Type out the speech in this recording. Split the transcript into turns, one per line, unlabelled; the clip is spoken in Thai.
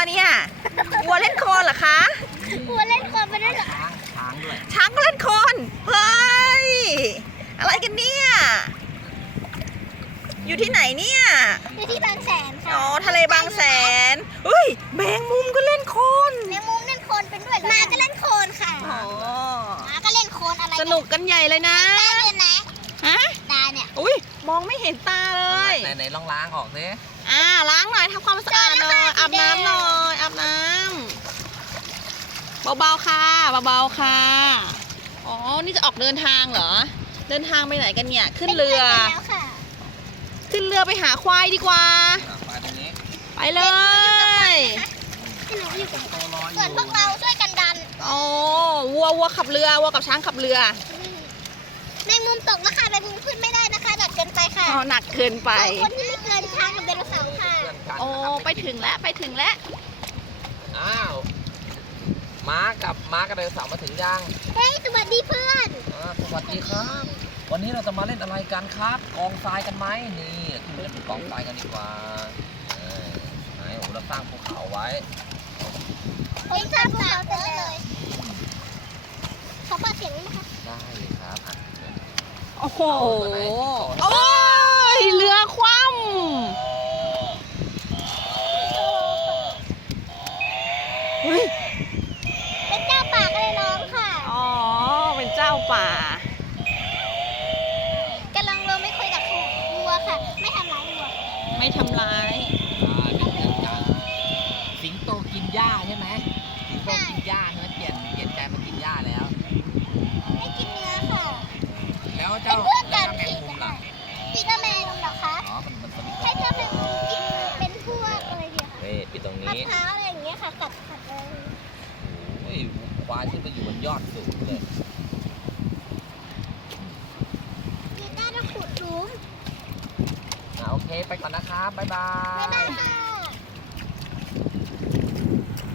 เนี่ยวัวเล่นโคลนเหรอคะ
วัวเล่นโคลนไปด้วยเหรอ
ช้างด้วย
ช้างก็เล่นโคลนเฮ้ยอะไรกันเนี่ยอยู่ที่ไหนเนี่ย
อยู่ที่บางแสนค่ะ
อ๋อทะเลบางแสนเฮ้ยแมงมุมก็เล่นโคลน
แมงมุมเล่นโคลนเป็นด้วยหมาก็เล่นโคลนค่ะ
อ๋อ
หมาก็เล่นโคลนอะไร
สนุกกันใหญ่เลยนะ
ตาเรียนไหน
ฮะ
ตาเนี่ย
อุ้ยมองไม่เห็นตาเลย
ไหนลองล้างออกสิ
ล้างหน่อยทำความสะอาดหน่อยอาบน้ำหน่อยอาบน้ำเบาๆค่ะเบาๆค่ะอ๋อนี่จะออกเดินทางเหรอเดินทางไปไหนกันเนี่ยขึ้นเรือ
ป็นพื่นกันแล้วค่ะ
ขึ้นเรือไปหาควายดีกว่า
ไปตรงนี้
ไปเลย
ให้หนูอยู่กับ
โตรออ
ส่วน
ยู่
พวกเราช่วยกันดัน
อ๋อวัวขับเรือวัวกับช้างขับเรือ
แมงมุมตกนะคะแมงมุมขึ้นไม่ได้นะคะดัดเกินไปค่ะ
อ๋อหนักเกินไป
คนที่ไม่เกินช้างกับไดโนเสาร์ค่ะ
เพื่อนกัน
โอ้
นะครับ
ไปถึงแล้วไปถึงแล้ว
อ้าวม้ากับไดโนเสาร์มาถึงยัง
เฮ้ยสวัสดีเพื่อน
สวัสดีครับ วันนี้เราจะมาเล่นอะไรกันครับกองทรายกันไหมนี่ขึ้นไปเล่นบนกองทรายกันดีกว่าไหนโอ้เราสร้างภูเขาไว้
ผมชอบภูเขาเต็มเลยเขาเปิดเสียงไหมคะ
ได้เลยครับเชิญ
โอ้โหโอ้ยเรือคว่ำเฮ้ย
เป็นเจ้าป่าก็เลยร้องค่ะ
อ๋อเป็นเจ้าป่าก
ำลังลงไม่คุยกับวัวค่ะ ไม่ทำร้ายวัว
ไม่ทำร้าย
สิงโตกินหญ้าใช่ไหมสิงโตกินหญ้าใช่ไหมเปลี่ยนใจมากินหญ้าแล้ว
ไม่กินเนื้อค่ะ
แล้ว
เป็
เจ้าน
เพื่อนกัน
แมง
ผี
มุม
กั
ล่ะ
นผีกับแมงเหรอคะ
อ๋อมันสนิท
ให้เจ้าแมงมุมกินเป็นพวกอะไรเดียวค่ะ
นี่ปิดตรง
มะ
นี้
พร้าวอะไรอย่างเงี้ยค่ะกัดเลย
โอ้ยควายขึ้นไปอยู่บนยอดสูงเลย
กีต้าร์ต้องขุดหลุม
โอเคไปก่อนนะครับบ๊ายบา
บ๊ายบาย
ย
ค่ะ